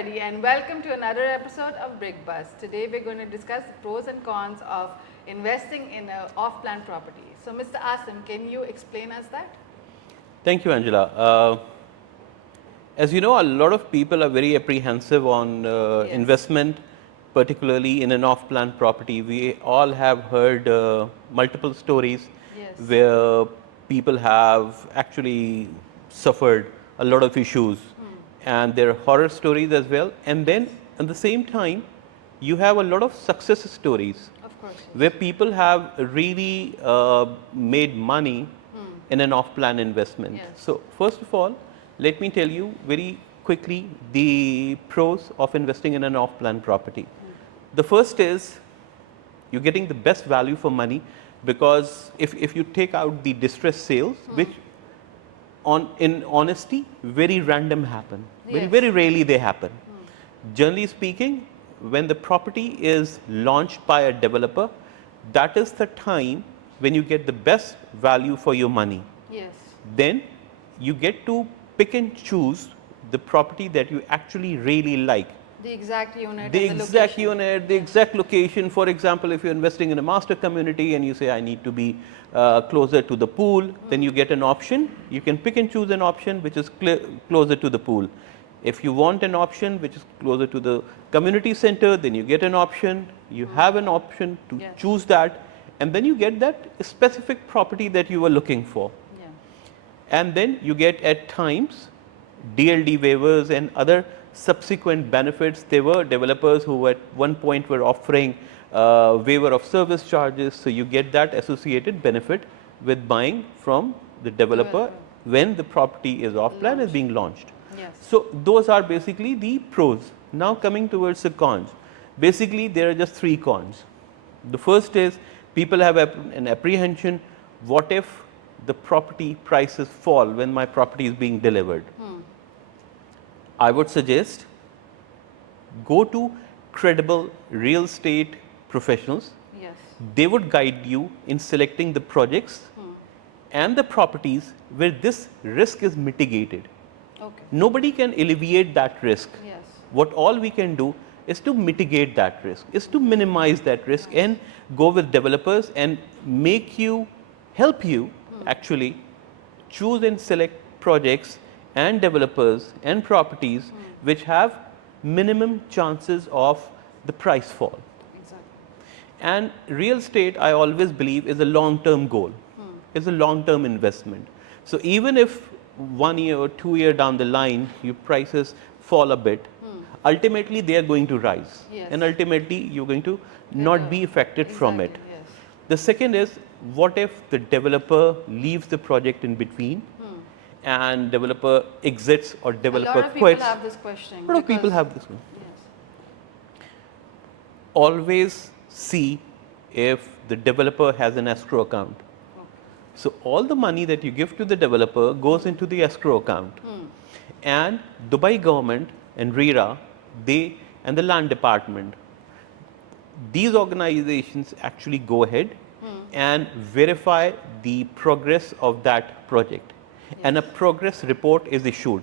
everybody, and welcome to another episode of Brick Buzz. Today we're going to discuss the pros and cons of investing in an off-plan property. So Mr. Asim, can you explain us that? Thank you, Angela. As you know, a lot of people are very apprehensive on Yes. investment, particularly in an off-plan property. We all have heard multiple stories Yes. where people have actually suffered a lot of issues, and there are horror stories as well. And then at the same time, you have a lot of success stories Of course. where people have really made money in an off-plan investment. Yes. So first of all, let me tell you very quickly the pros of investing in an off-plan property. The first is you're getting the best value for money, because if you take out the distress sales, which in honesty very random happen, Yes. very rarely they happen. Generally speaking, when the property is launched by a developer, that is the time when you get the best value for your money. Yes. Then you get to pick and choose the property that you actually really like. The exact unit. The and the exact location. unit, the exact location. For example, if you're investing in a master community and you say, I need to be closer to the pool, then you get an option. You can pick and choose an option which is closer to the pool. If you want an option which is closer to the community center, then you get an option. You have an option to Yes. choose that, and then you get that specific property that you were looking for. Yeah. And then you get at times DLD waivers and other subsequent benefits. There were developers who at one point were offering waiver of service charges, so you get that associated benefit with buying from the developer when the property is off plan, is being launched. Yes. So those are basically the pros. Now coming towards the cons. Basically there are just three cons. The first is people have an apprehension, what if the property prices fall when my property is being delivered? I would suggest go to credible real estate professionals. Yes. They would guide you in selecting the projects and the properties where this risk is mitigated. Okay. Nobody can alleviate that risk. Yes. What all we can do is to mitigate that risk, is to minimize that risk, and go with developers and help you actually choose and select projects and developers and properties which have minimum chances of the price fall. Exactly. And real estate, I always believe, is a long-term goal, is a long-term investment. So even if 1 year or 2 year down the line, your prices fall a bit, ultimately they are going to rise. Yes. And ultimately you're going to not be affected from it. Exactly, yes. The second is, what if the developer leaves the project in between and developer exits or A developer lot of people quits? have this question. A lot of people because- have this one. Yes. Always see if the developer has an escrow account. Okay. So all the money that you give to the developer goes into the escrow account. And Dubai government and RERA, they and the land department, these organizations actually go ahead and verify the progress of that project. And a progress report is issued.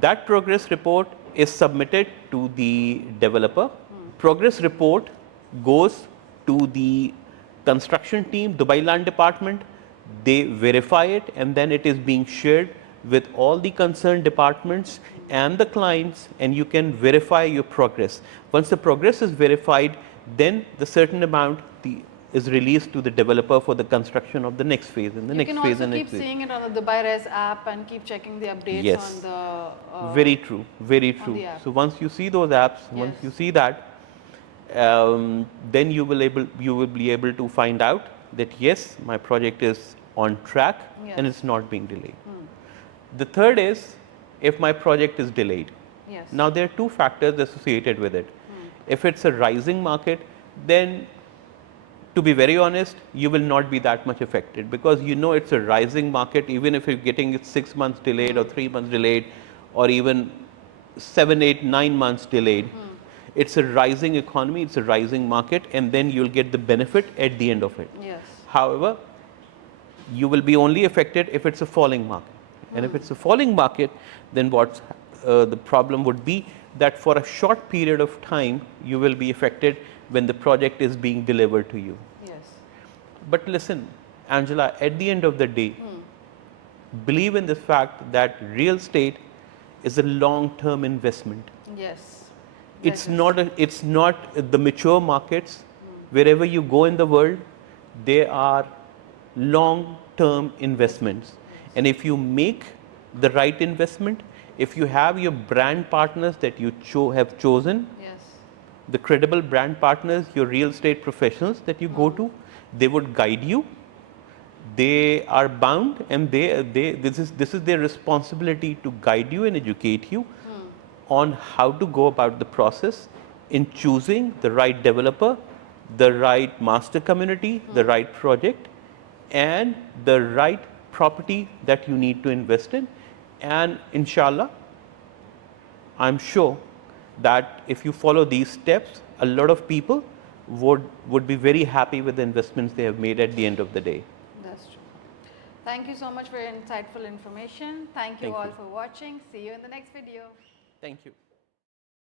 That progress report is submitted to the developer. Progress report goes to the construction team, Dubai Land Department. They verify it, and then it is being shared with all the concerned departments and the clients, and you can verify your progress. Once the progress is verified, then the certain amount is released to the developer for the construction of the next phase and the You next can phase also and keep next phase. seeing it on the Dubai Res app and keep checking the updates Yes. on the. Very true, very on true. the app. So once you see those apps, once Yes. you see that, then you will be able to find out that yes, my project is on track and Yes. it's not being delayed. The third is if my project is delayed. Yes. Now there are two factors associated with it. If it's a rising market, then to be very honest, you will not be that much affected, because you know it's a rising market. Even if you're getting it 6 months delayed or 3 months delayed, or even 7, 8, 9 months delayed, it's a rising economy, it's a rising market, and then you'll get the benefit at the end of it. Yes. However, you will be only affected if it's a falling market. And if it's a falling market, then the problem would be that for a short period of time you will be affected when the project is being delivered to you. Yes. But listen, Angela, at the end of the day, believe in the fact that real estate is a long-term investment. Yes. It's That is. it's not the mature markets. Wherever you go in the world, they are long-term investments. And if you make the right investment, if you have your brand partners that you have chosen, Yes. the credible brand partners, your real estate professionals that you go to, they would guide you. They are bound, and this is their responsibility to guide you and educate you on how to go about the process in choosing the right developer, the right master community, the right project, and the right property that you need to invest in. And inshallah, I'm sure that if you follow these steps, a lot of people would be very happy with the investments they have made at the end of the day. That's true. Thank you so much for your insightful information. Thank you Thank all you. for watching. See you in the next video. Thank you.